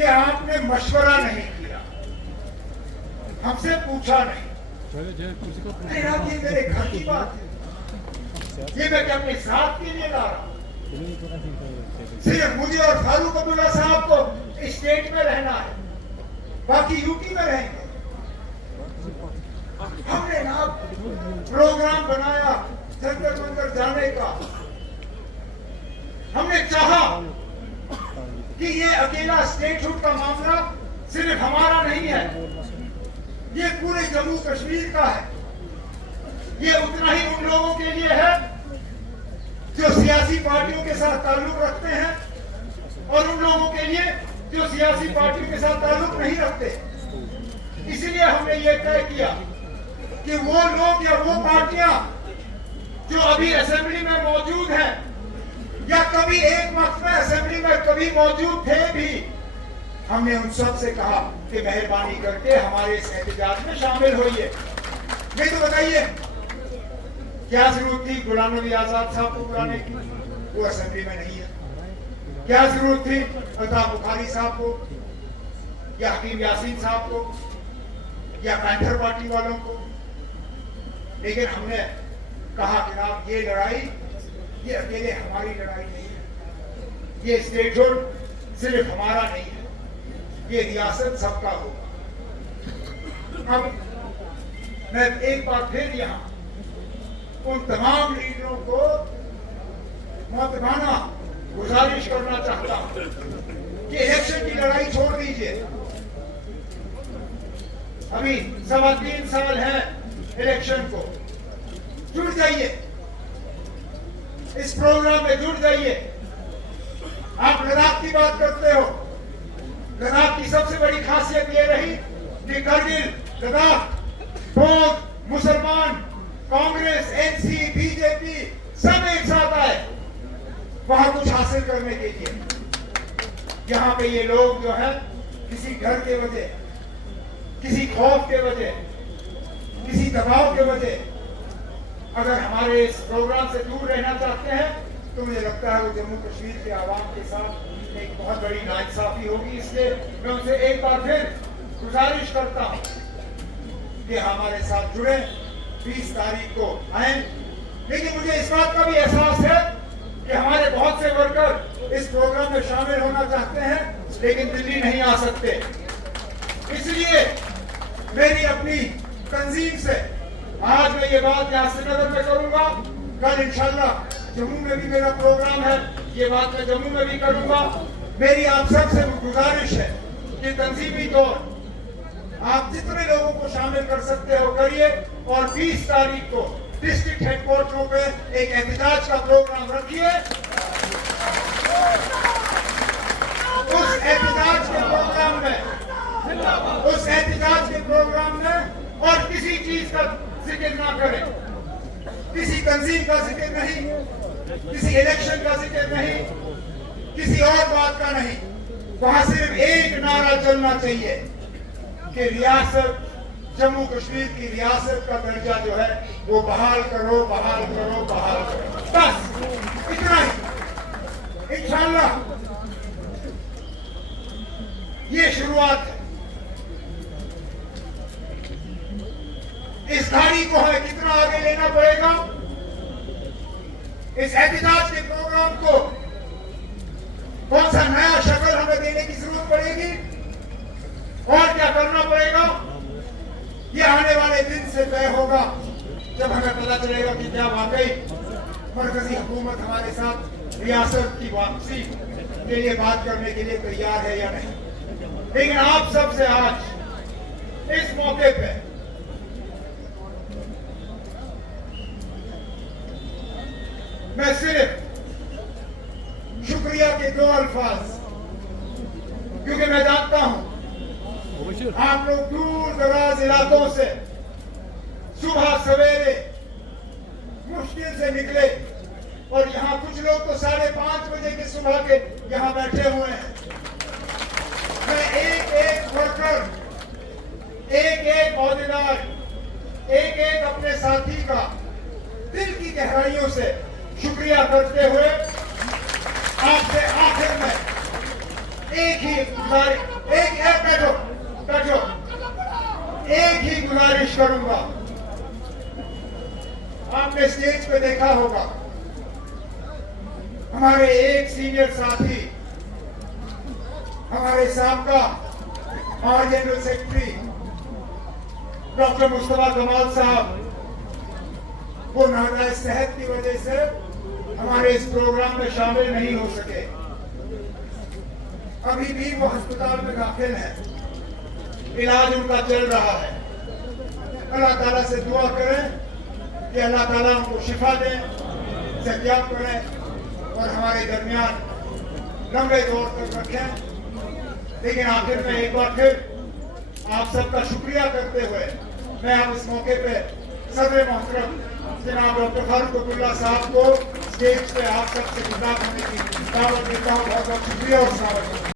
कि आपने मशवरा नहीं किया, हमसे पूछा नहीं। अरे आप, ये मेरे घर की बात है, ये मैं क्या अपने साथ के लिए ला रहा हूं? सिर्फ मुझे और फारूक अब्दुल्ला साहब को स्टेट में रहना है, बाकी यूपी में रहेंगे। हमने ना प्रोग्राम बनाया जंतर मंतर जाने का। हमने चाहा कि ये अकेला स्टेटहुड का मामला सिर्फ हमारा नहीं है, ये पूरे जम्मू कश्मीर का है। ये उतना ही उन लोगों के लिए है जो सियासी पार्टियों के साथ ताल्लुक रखते हैं और उन लोगों के लिए जो सियासी पार्टियों के साथ ताल्लुक नहीं रखते। इसलिए हमने ये तय किया कि वो लोग या वो पार्टियां जो अभी असेंबली में मौजूद हैं या कभी एक वक्त में असेंबली में कभी मौजूद थे भी, हमने उन सब से कहा कि मेहरबानी करके हमारे इस एहतजाज में शामिल होइए। नहीं तो बताइए क्या जरूरत थी गुलाम नबी आजाद साहब को बुलाने की? वो असेंबली में नहीं है। क्या जरूरत थी अल्ताफ बुखारी साहब को या हकीम यासीन साहब को या पैंथर पार्टी वालों को? लेकिन हमने कहा कि आप, ये लड़ाई ये अकेले हमारी लड़ाई नहीं है, ये स्टेटहुड सिर्फ हमारा नहीं है, ये रियासत सबका होगा। अब मैं एक बार फिर यहाँ उन तमाम लीडरों को महत्वपूर्ण गुजारिश करना चाहता हूं कि इलेक्शन की लड़ाई छोड़ दीजिए। अभी 3.25 साल है इलेक्शन को, जुड़ जाइए, इस प्रोग्राम में जुड़ जाइए। आप लद्दाख की बात करते हो, लद्दाख की सबसे बड़ी खासियत ये रही कि करगिल, लद्दाख, बौद्ध, मुसलमान, कांग्रेस, एनसी, बीजेपी सब एक साथ आए वहां कुछ हासिल करने के लिए। यहाँ पे ये लोग जो है किसी घर के वजह, किसी खौफ के वजह, किसी दबाव के वजह अगर हमारे इस प्रोग्राम से दूर रहना चाहते हैं तो मुझे लगता है वो जम्मू कश्मीर के आवाम के साथ एक बहुत बड़ी नाइंसाफी होगी। इसलिए मैं उनसे एक बार फिर गुजारिश करता हूं कि हमारे साथ जुड़े, 20 तारीख को आए। लेकिन मुझे इस बात का भी एहसास है कि हमारे बहुत से वर्कर इस प्रोग्राम में शामिल होना चाहते हैं लेकिन दिल्ली नहीं आ सकते। इसलिए मेरी अपनी तंजीम से आज मैं ये बात यहाँ श्रीनगर में करूंगा, कल इंशाल्लाह जम्मू में भी मेरा प्रोग्राम है, ये बात मैं जम्मू में भी करूंगा। मेरी आप सबसे गुजारिश है कि तंजीमी तौर आप जितने लोगों को शामिल कर सकते हो करिए और 20 तारीख को डिस्ट्रिक्ट हेडक्वार्टरों पे एक एहतजाज का प्रोग्राम रखिए। उस एहतजाज के प्रोग्राम में और किसी चीज का जिक्र ना करें, किसी तंजीम का जिक्र नहीं, किसी इलेक्शन का जिक्र नहीं, किसी और बात का नहीं। वहां सिर्फ एक नारा चलना चाहिए कि रियासत, जम्मू कश्मीर की रियासत का दर्जा जो है वो बहाल करो, बहाल करो, बहाल करो, बस इतना ही। इंशाल्लाह ये शुरुआत है। इस गाड़ी को है कितना आगे लेना पड़ेगा, इस एहतजाज के प्रोग्राम को कौन सा नया शक्ल हमें देने की जरूरत पड़ेगी और क्या करना पड़ेगा, ये आने वाले दिन से तय होगा जब हमें पता चलेगा कि क्या वाकई मरकजी हुकूमत हमारे साथ रियासत की वापसी के लिए बात करने के लिए तैयार है या नहीं। लेकिन आप सबसे आज इस मौके पे मैं सिर्फ शुक्रिया के 2 अल्फाज, क्योंकि मैं जानता हूं आप लोग दूर दराज इलाकों से सुबह सवेरे मुश्किल से निकले और यहाँ कुछ लोग तो 5:30 बजे के सुबह के यहाँ बैठे हुए हैं। मैं एक एक वर्कर, एक एक अहदेदार, एक एक अपने साथी का दिल की गहराइयों से शुक्रिया करते हुए आपसे आखिर में एक ही गुजारिश, बैठो बैठो, एक ही गुजारिश करूंगा। आपने स्टेज पे देखा होगा हमारे एक सीनियर साथी, हमारे साबका और जनरल सेक्रेटरी डॉक्टर मुस्तफा कमाल साहब, वो नाजायज सेहत की वजह से हमारे इस प्रोग्राम में शामिल नहीं हो सके। अभी भी वो अस्पताल में दाखिल है, इलाज उनका चल रहा है। अल्लाह ताला से दुआ करें कि अल्लाह ताला उनको शिफा दे, सेहतियाब करें और हमारे दरमियान लंबे दौर तक रखें। लेकिन आखिर में एक बार फिर आप सबका शुक्रिया करते हुए मैं अब इस मौके पे सदर मोहतरम जनाब डॉक्टर फारूक अब्दुल्ला साहब को स्टेज पे आप सबसे खिताब होने की दावत देता हूँ। बहुत बहुत शुक्रिया और सलाम।